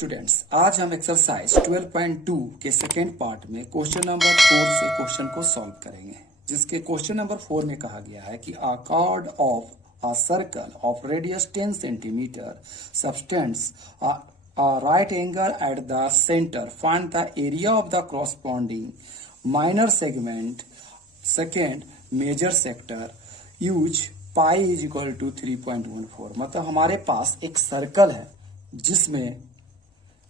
Students, आज हम exercise 12.2 के सेकेंड पार्ट में क्वेश्चन नंबर 4 से क्वेश्चन को सॉल्व करेंगे, जिसके क्वेश्चन नंबर 4 में कहा गया है कि अ cord of a circle of radius 10 centimetre subtends a right angle at the center. Find the area of the corresponding minor segment, second major sector. Use pi is equal to 3.14. मतलब हमारे पास एक circle है जिसमें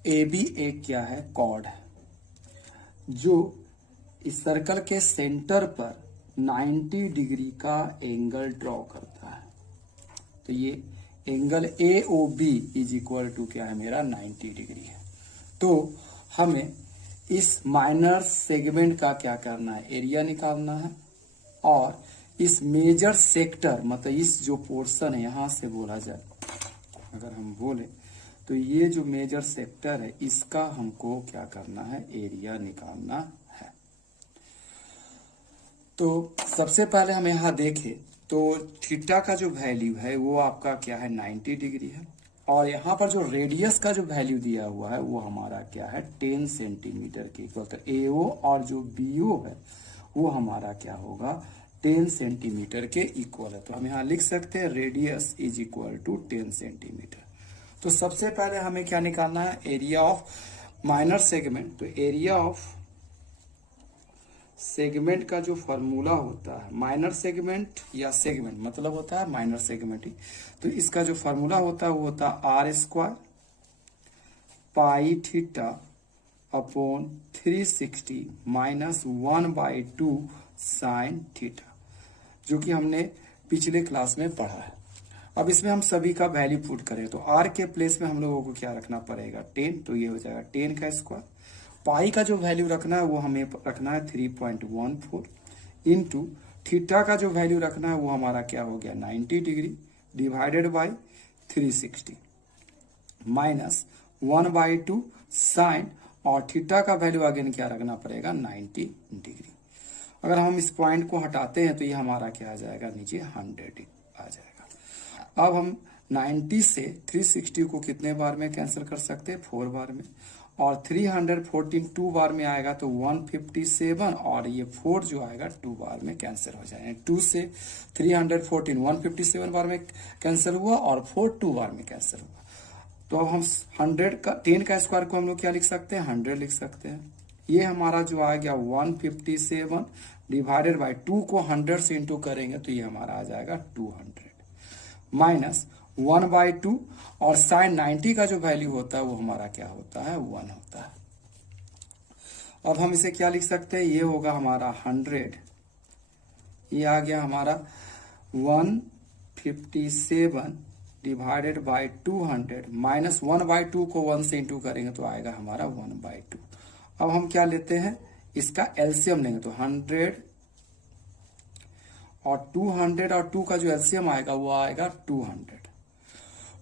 A B एक क्या है, cord है, जो इस सर्कल के सेंटर पर 90 डिग्री का एंगल ड्रॉ करता है। तो ये angle A O B is equal to क्या है, मेरा 90 डिग्री है। तो हमें इस माइनर सेगमेंट का क्या करना है, एरिया निकालना है, और इस मेजर सेक्टर मतलब इस जो पोर्शन है, यहां से बोला जाए अगर हम बोले तो ये जो मेजर सेक्टर है इसका हमको क्या करना है, एरिया निकालना है। तो सबसे पहले हम यहां देखें तो थीटा का जो वैल्यू है वो आपका क्या है, 90 डिग्री है, और यहाँ पर जो रेडियस का जो वैल्यू दिया हुआ है वो हमारा क्या है, 10 सेंटीमीटर के इक्वल। तो एओ और जो बीओ है वो हमारा क्या होगा, 10 सेंटीमीटर के इक्वल है। तो हम यहाँ लिख सकते हैं radius is equal to 10 centimetre. तो सबसे पहले हमें क्या निकालना है, एरिया ऑफ माइनर सेगमेंट। तो एरिया ऑफ सेगमेंट का जो फॉर्मूला होता है, माइनर सेगमेंट या सेगमेंट मतलब होता है माइनर सेगमेंट ही, तो इसका जो फॉर्मूला होता है वो होता है R square pi theta upon 360 minus 1/2 sine theta, जो कि हमने पिछले क्लास में पढ़ा है। अब इसमें हम सभी का वैल्यू पुट करें तो आर के प्लेस में हम लोगों को क्या रखना पड़ेगा, 10, तो ये हो जाएगा 10 का स्क्वायर। पाई का जो वैल्यू रखना है वो हमें रखना है 3.14 इंटू थीटा का जो वैल्यू रखना है वो हमारा क्या हो गया, 90 degree divided by 360 minus 1/2 sine, और थीटा का वैल्यू अगेन क्या रखना पड़ेगा, 90 डिग्री। अगर हम इस पॉइंट को हटाते हैं तो ये हमारा क्या आ जाएगा, नीचे 100 आ जाएगा। अब हम 90 से 360 को कितने बार में कैंसिल कर सकते हैं, 4 बार में, और 314 2 बार में आएगा तो 157, और ये 4 जो आएगा 2 बार में कैंसिल हो जाएगा। 2 से 314 157 बार में कैंसिल हुआ और 4 2 बार में कैंसिल हुआ। तो अब हम 100 का 10 का स्क्वायर को हम लोग क्या लिख सकते हैं, 100 लिख सकते हैं। ये हमारा जो आ गया 157 डिवाइडेड बाई 2 को 100 से इंटू करेंगे तो ये हमारा आ जाएगा 200 माइनस 1/2, और साइन 90 का जो वैल्यू होता है वो हमारा क्या होता है, 1 होता है। अब हम इसे क्या लिख सकते हैं, ये होगा हमारा 100, ये आ गया हमारा 157 डिवाइडेड बाई 200 माइनस 1/2 को 1 से इंटू करेंगे तो आएगा हमारा 1/2। अब हम क्या लेते हैं, इसका एलसीएम लेंगे तो 100 और 200 और 2 का जो एलसीएम आएगा वो आएगा 200।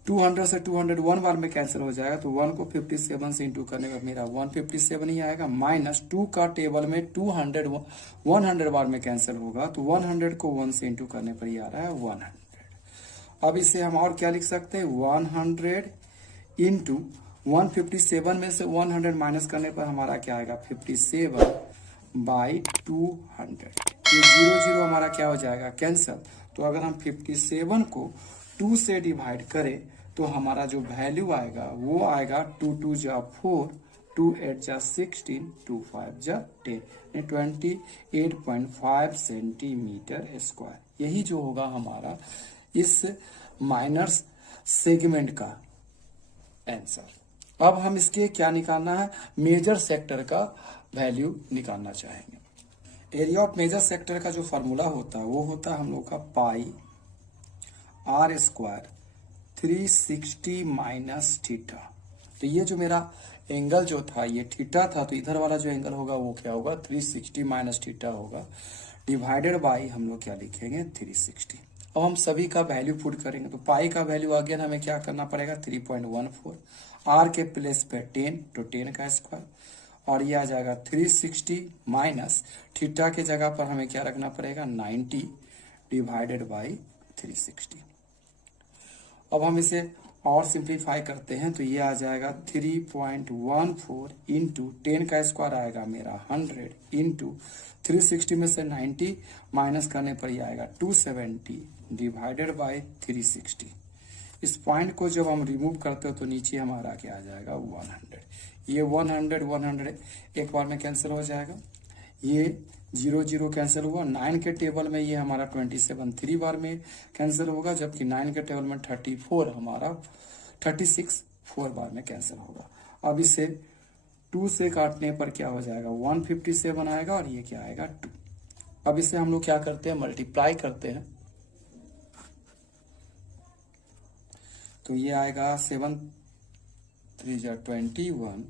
200 से 200 1 बार में कैंसिल हो जाएगा, तो 1 को 57 से इंटू करने में मेरा 157 ही आएगा, माइनस 2 का टेबल में 200 100 बार में कैंसिल होगा, तो 100 को 1 से इंटू करने पर ही आ रहा है 100। अब इसे हम और क्या लिख सकते हैं, 100 इंटू 157 में से 100 माइनस करने पर हमारा क्या आएगा, 57/200। ये 0 0 हमारा क्या हो जाएगा, कैंसिल। तो अगर हम 57 को 2 से डिवाइड करें तो हमारा जो वैल्यू आएगा वो आएगा 2 2 जा 4, 2 8 जा 16, 2 5 जा 10, 28.5 सेंटीमीटर स्क्वायर। यही जो होगा हमारा इस माइनर सेगमेंट का आंसर। अब हम इसके क्या निकालना है, मेजर सेक्टर का वैल्यू निकालना चाहेंगे। एरिया ऑफ मेजर सेक्टर का जो फॉर्मूला होता है वो होता है हम लोग का पाई आर स्क्वायर 360 माइनस थीटा। तो ये जो मेरा एंगल जो था ये थीटा था, तो इधर वाला जो एंगल होगा वो क्या होगा, 360 माइनस थीटा होगा, डिवाइडेड बाई हम लोग क्या लिखेंगे, 360। अब हम सभी का वैल्यू पुट करेंगे तो पाई का वैल्यू अगेन हमें क्या करना पड़ेगा, 3.14, आर के प्लेस पे 10 तो 10 का स्क्वायर, और ये आ जाएगा 360 माइनस थीटा के जगह पर हमें क्या रखना पड़ेगा, 90 डिवाइडेड बाई 360। अब हम इसे और सिंप्लीफाई करते हैं तो ये आ जाएगा 3.14 इंटू 10 का स्क्वायर आएगा मेरा 100 इंटू 360 में से 90 माइनस करने पर ये आएगा 270 डिवाइडेड बाय 360। इस पॉइंट को जब हम रिमूव करते हो तो नीचे हमारा क्या आ जाएगा 100। ये 100 एक बार में कैंसिल हो जाएगा, ये 0 0 कैंसिल हुआ। 9 के टेबल में ये हमारा 27 3 बार में कैंसिल होगा, जबकि 9 के टेबल में 34 हमारा 36 4 बार में कैंसिल होगा। अब इसे 2 से काटने पर क्या हो जाएगा 157 आएगा और ये क्या आएगा 2। अब इसे हम लोग क्या करते हैं मल्टीप्लाई करते हैं तो ये आएगा 7 3 जा 21,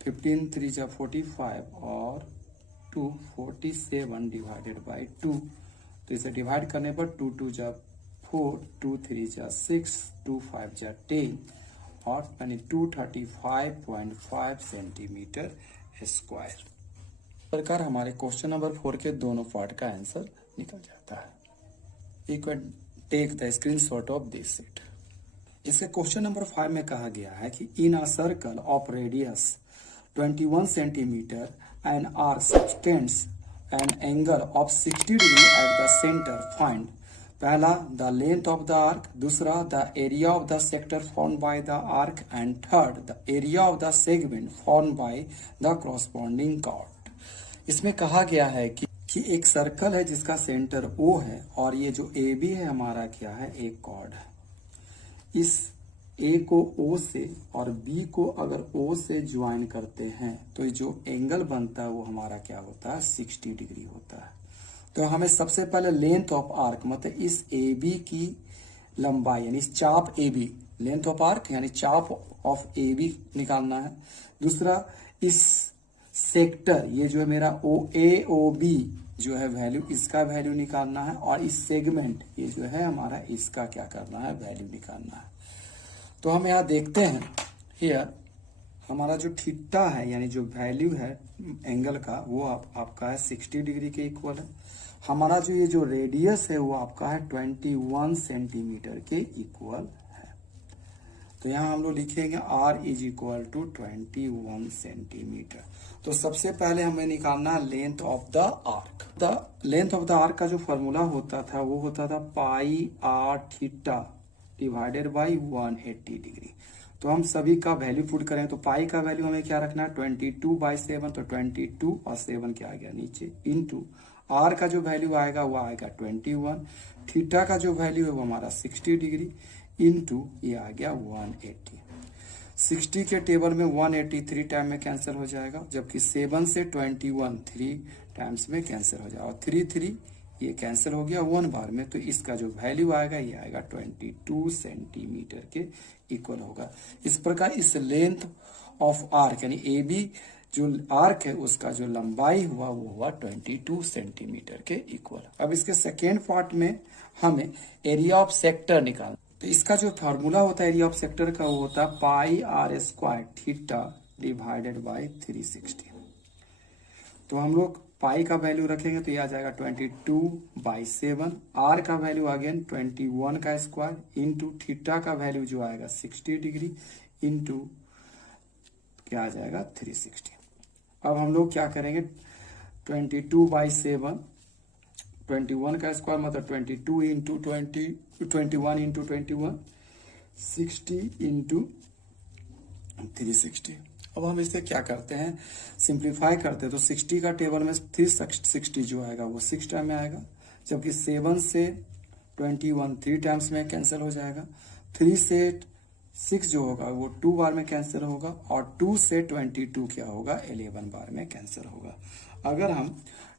15 3 जा 45 और 247 डिवाइडेड बाई 2। तो इसे डिवाइड करने पर 2 2 जा 4, 2 3 जा 6, 2 5 जा 10 और यानी 235.5 सेंटीमीटर स्क्वायर। इस प्रकार हमारे क्वेश्चन नंबर 4 के दोनों पार्ट का आंसर निकल जाता है। You can take the screenshot of this sheet. इसके क्वेश्चन नंबर 5 में कहा गया है कि in a circle of radius 21 centimetre and arc subtends an angle of 60 degree at the center. Find पहला the length of the arc, दूसरा the area of the sector form by the arc and third the area of the segment form by the corresponding chord. इसमें कहा गया है कि एक circle है जिसका सेंटर O है और ये जो AB है हमारा क्या है एक कॉर्ड है। इस A को O से और B को अगर O से ज्वाइन करते हैं तो जो एंगल बनता है वो हमारा क्या होता है 60 डिग्री होता है। तो हमें सबसे पहले लेंथ ऑफ आर्क मतलब इस AB की लंबाई यानी इस चाप AB, लेंथ ऑफ आर्क यानी चाप ऑफ AB निकालना है। दूसरा इस सेक्टर ये जो है मेरा AOB जो है वैल्यू, इसका वैल्यू निकालना है और इस सेगमेंट ये जो है हमारा इसका क्या करना है वैल्यू निकालना है। तो हम यहाँ देखते हैं हियर हमारा जो थीटा है यानी जो वैल्यू है एंगल का वो आपका है 60 डिग्री के इक्वल है। हमारा जो ये जो रेडियस है वो आपका है 21 सेंटीमीटर के इक्वल है। तो यहाँ हम लोग लिखेंगे R is equal to 21 centimetre. तो सबसे पहले हमें निकालना है length of the arc. The length of the arc का जो फॉर्मूला होता था वो होता था pi R theta divided by 180 degree. तो हम सभी का वैल्यू पुट करें तो पाई का वैल्यू हमें क्या रखना है 22/7, तो 22 और 7 क्या आ गया नीचे इंटू आर का जो वैल्यू आएगा वो आएगा 21, थीटा का जो वैल्यू है वो हमारा 60 डिग्री इंटू ये आ गया 180। 60 के टेबल में 180 3 टाइम में कैंसिल हो जाएगा, जबकि 7 से 21 3 टाइम्स में कैंसिल हो जाएगा और 3 3 ये कैंसिल हो गया 1 बार में। तो इसका जो वैल्यू आएगा ये आएगा 22 सेंटीमीटर के इक्वल होगा। इस प्रकार इस लेंथ ऑफ आर्क यानी ए बी जो आर्क है उसका जो लंबाई हुआ वो हुआ 22 सेंटीमीटर के इक्वल। अब इसके सेकेंड पार्ट में हमें एरिया ऑफ सेक्टर निकालना। तो इसका जो फॉर्मूला होता है एरिया ऑफ सेक्टर का वो होता है pi r square theta divided by 360। तो हम लोग पाई का वैल्यू रखेंगे तो ये आ जाएगा 22/7, आर का वैल्यू अगेन 21 का स्क्वायर इंटू थीटा का वैल्यू जो आएगा 60 डिग्री इंटू क्या आ जाएगा 360। अब हम लोग क्या करेंगे 22/7, 21 का स्क्वायर मतलब 22 इंटू 21 इंटू 21, 60 इंटू 360। अब हम इसे क्या करते हैं सिंप्लीफाई करते हैं तो 60 का टेबल में 360 जो आएगा वो 6 टाइम में आएगा, जबकि 7 से 21 3 टाइम्स में कैंसिल हो जाएगा, 3 से 6 जो होगा वो 2 बार में कैंसिल होगा और 2 से 22 क्या होगा 11 बार में कैंसिल होगा। अगर हम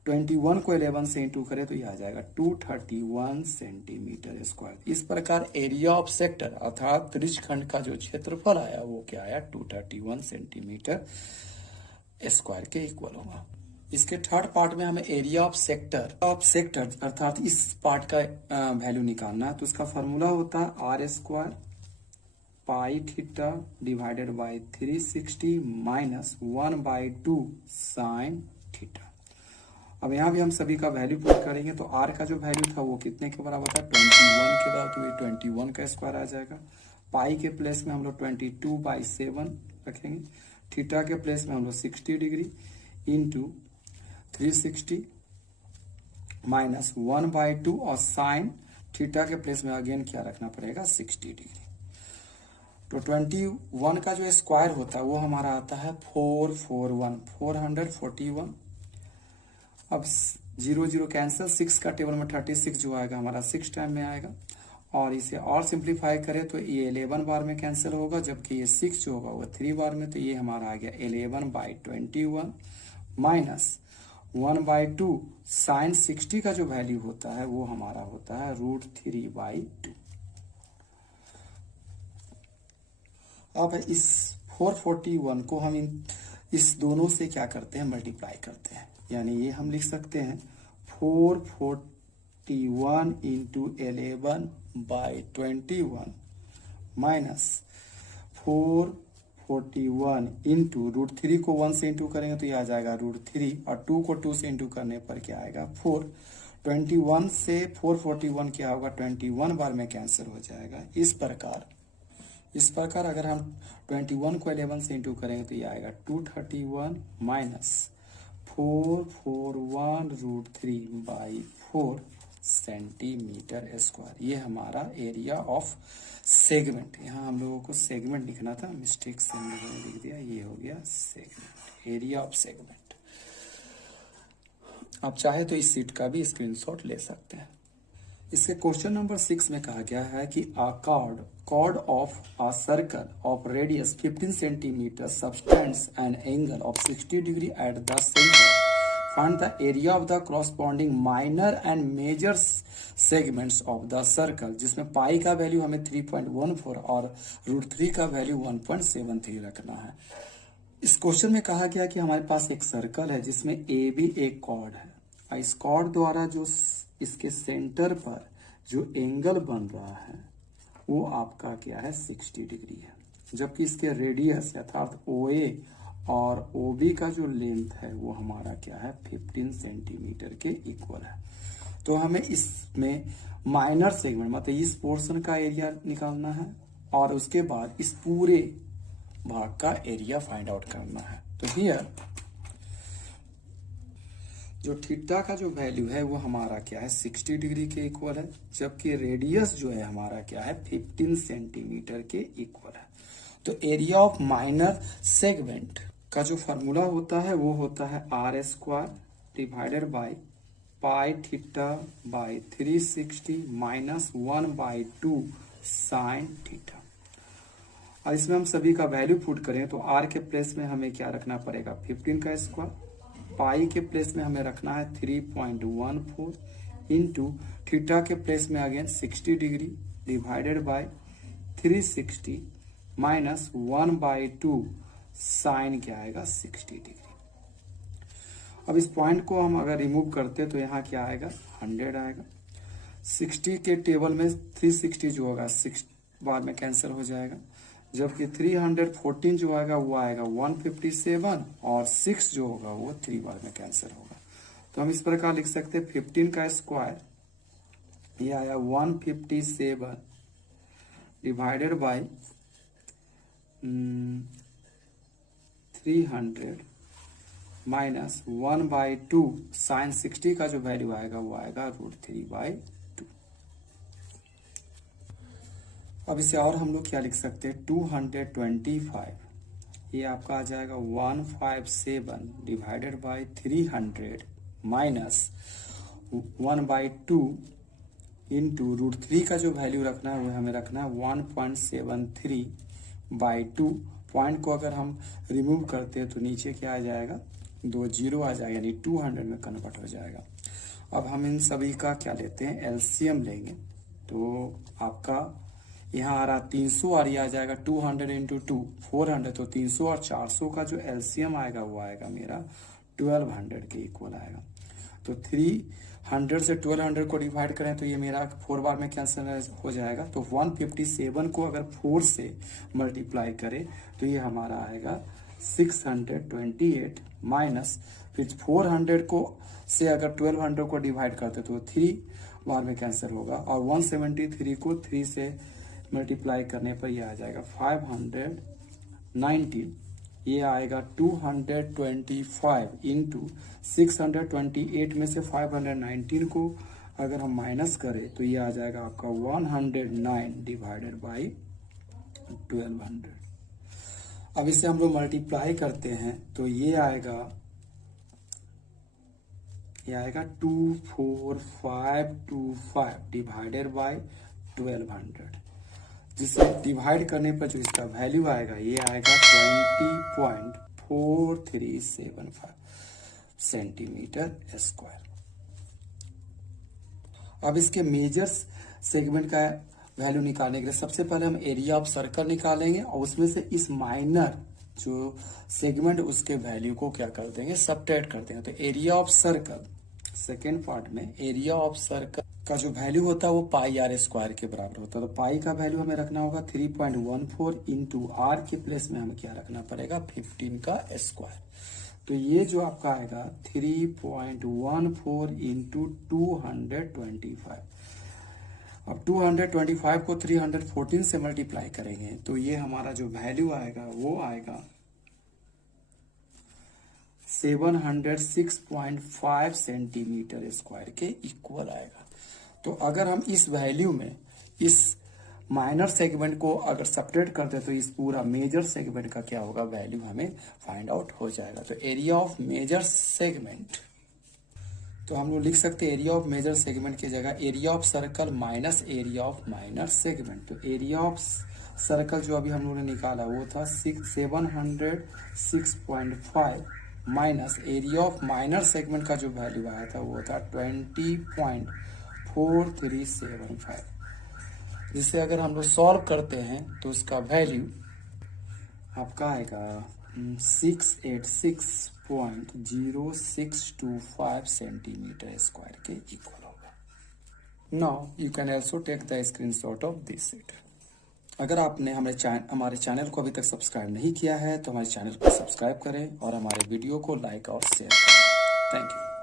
21 को 11 से इंटू करें तो यह आ जाएगा 231 सेंटीमीटर स्क्वायर। इस प्रकार एरिया ऑफ सेक्टर अर्थात त्रिज्यखंड का जो क्षेत्रफल आया वो क्या आया 231 सेंटीमीटर स्क्वायर के इक्वल होगा। इसके थर्ड पार्ट में हमें एरिया ऑफ सेक्टर अर्थात इस पार्ट का वैल्यू निकालना है। तो उसका फॉर्मूला होता है R square pi theta divided by 360 minus 1/2 sine theta. अब यहाँ भी हम सभी का वैल्यू पुट करेंगे तो r का जो वैल्यू था वो कितने के बराबर था 21 के बराबर, तो ये 21 का स्क्वायर आ जाएगा पाई के प्लेस में हम लोग 22/7 रखेंगे, थीटा के प्लेस में हम लोग 60 डिग्री इंटू 360 माइनस 1/2 और साइन थीटा के प्लेस में अगेन क्या रखना पड़ेगा 60 डिग्री। तो 21 का जो स्क्वायर होता है वो हमारा आता है 441। अब 0 0 कैंसिल, 6 का टेबल में 36 जो आएगा हमारा 6 टाइम में आएगा, और इसे और सिंप्लीफाई करें तो ये 11 बार में कैंसिल होगा, जबकि ये 6 जो होगा वो 3 बार में, तो ये हमारा आ गया 11/21 माइनस 1/2 साइन 60 का जो वैल्यू होता है वो हमारा होता है √3/2। अब इस 441 को हम इस दोनों से क्या करते हैं, मल्टीप्लाई करते हैं, यानी ये हम लिख सकते हैं 441 इंटू 11/21 माइनस 441 इंटू √3 को 1 से इंटू करेंगे तो ये आ जाएगा √3, और 2 को 2 से इंटू करने पर क्या आएगा 4। 21 से 441 क्या होगा 21 बार में कैंसिल हो जाएगा। इस प्रकार अगर हम 21 को 11 से इंटू करेंगे तो ये आएगा 231 माइनस 441 √3/4 सेंटीमीटर स्क्वायर। ये हमारा एरिया ऑफ सेगमेंट, यहाँ हम लोगों को सेगमेंट लिखना था, मिस्टेक से हम लोगों ने लिख दिया, ये हो गया सेगमेंट, एरिया ऑफ सेगमेंट। आप चाहे तो इस सीट का भी स्क्रीनशॉट ले सकते हैं। इसके क्वेश्चन नंबर 6 में कहा गया है कि a chord of a circle of radius 15 centimeter subtends an angle of 60 degree at the center. Find the area of the corresponding minor and major segments of the circle, जिसमें पाई का value हमें 3.14 और √3 का वैल्यू 1.73 रखना है। इस question में कहा गया कि हमारे पास एक सर्कल है जिसमें ए भी एक कॉर्ड है, और इस कॉर्ड द्वारा जो इसके सेंटर पर जो एंगल बन रहा है वो आपका क्या है 60 डिग्री है, जबकि इसके रेडियस अर्थात OA और OB का जो लेंथ है वो हमारा क्या है 15 सेंटीमीटर के इक्वल है। तो हमें इसमें माइनर सेगमेंट मतलब इस पोर्शन का एरिया निकालना है और उसके बाद इस पूरे भाग का एरिया फाइंड आउट करना है। तो हियर जो थीटा का जो वैल्यू है वो हमारा क्या है 60 डिग्री के इक्वल है, जबकि रेडियस जो है हमारा क्या है 15 सेंटीमीटर के इक्वल है। तो एरिया ऑफ माइनर सेगमेंट का जो फॉर्मूला होता है वो होता है r² divided by pi theta by 360 minus 1/2 sine theta. और इसमें हम सभी का वैल्यू पुट करें तो r के प्लेस में हमें क्या रखना पड़ेगा 15 का स्क्वायर, पाई के प्लेस में हमें रखना है 3.14 इंटू थीटा के प्लेस में again 60 degree divided by 360 minus 1/2 sine क्या आएगा 60 डिग्री। अब इस पॉइंट को हम अगर रिमूव करते तो यहाँ क्या आएगा 100 आएगा। 60 के टेबल में 360 जो होगा 6 बार में कैंसिल हो जाएगा, जबकि 314 जो आएगा वो आएगा 157 और 6 जो होगा वो 3 बार में कैंसिल होगा। तो हम इस प्रकार लिख सकते हैं 15 का स्क्वायर ये आया 157 डिवाइडेड बाय 300 माइनस 1/2 साइन 60 का जो वैल्यू आएगा वो आएगा √3/2। अब इसे और हम लोग क्या लिख सकते हैं 225 ये आपका आ जाएगा 157 डिवाइडेड बाय 300 माइनस 1/2 इंटू √3 का जो वैल्यू रखना है वो हमें रखना है 1.73/2। पॉइंट को अगर हम रिमूव करते हैं तो नीचे क्या आ जाएगा 2 0 आ जाएगा, यानी 200 में कन्वर्ट हो जाएगा। अब हम इन सभी का क्या लेते हैं एलसीएम लेंगे, तो आपका यहाँ आ रहा 300 और ये आ जाएगा 200 इंटू 2 400, तो 300 और 400 का जो एलसीएम आएगा वो आएगा मेरा 1200 के इक्वल आएगा। तो 300 से 1200 को डिवाइड करें तो ये मेरा 4 बार में कैंसिल हो जाएगा। तो 157 को अगर 4 से मल्टीप्लाई करें तो ये हमारा आएगा 628 माइनस फिर 400 को से अगर 1200 को डिवाइड करते तो 3 बार में कैंसिल होगा, और 173 को 3 से मल्टीप्लाई करने पर ये आ जाएगा 519, ये आएगा 225 इंटू 628 में से 519 को अगर हम माइनस करें तो ये आ जाएगा आपका 109 डिवाइडेड बाई 1200। अब इसे हम लोग मल्टीप्लाई करते हैं तो ये आएगा 24525 डिवाइडेड बाई 1200, जिसे डिवाइड करने पर जो इसका वैल्यू आएगा ये आएगा 20.4375 सेंटीमीटर स्क्वायर। अब इसके मेजर सेगमेंट का वैल्यू निकालने के लिए सबसे पहले हम एरिया ऑफ सर्कल निकालेंगे और उसमें से इस माइनर जो सेगमेंट उसके वैल्यू को क्या कर देंगे, सबट्रैक्ट कर देंगे। तो area of circle second part में एरिया ऑफ सर्कल का जो वैल्यू होता है वो पाई आर स्क्वायर के बराबर होता है। तो पाई का वैल्यू हमें रखना होगा 3.14 इंटू आर के प्लेस में हमें क्या रखना पड़ेगा 15 का स्क्वायर। तो ये जो आपका आएगा 3.14 इंटू 225। अब 225 को 314 से मल्टीप्लाई करेंगे तो ये हमारा जो वैल्यू आएगा वो आएगा 706.5 सेंटीमीटर स्क्वायर के इक्वल आएगा। तो अगर हम इस वैल्यू में इस माइनर सेगमेंट को अगर सब्ट्रैक्ट करते तो इस पूरा मेजर सेगमेंट का क्या होगा वैल्यू हमें फाइंड आउट हो जाएगा। तो एरिया ऑफ मेजर सेगमेंट, तो हम लोग लिख सकते हैं एरिया ऑफ मेजर सेगमेंट की जगह area of circle minus area of minor segment. तो एरिया ऑफ सर्कल जो अभी हम लोगों ने निकाला वो था 706.5 minus area of minor segment का जो वैल्यू आया था वो था 20.4375, जिसे अगर हम लोग सॉल्व करते हैं तो उसका वैल्यू आपका आएगा 686.0625 सेंटीमीटर स्क्वायर के इक्वल होगा। Now you can also take the screenshot of this sheet. अगर आपने हमारे चैनल को अभी तक सब्सक्राइब नहीं किया है तो हमारे चैनल को सब्सक्राइब करें और हमारे वीडियो को लाइक और शेयर करें। Thank you.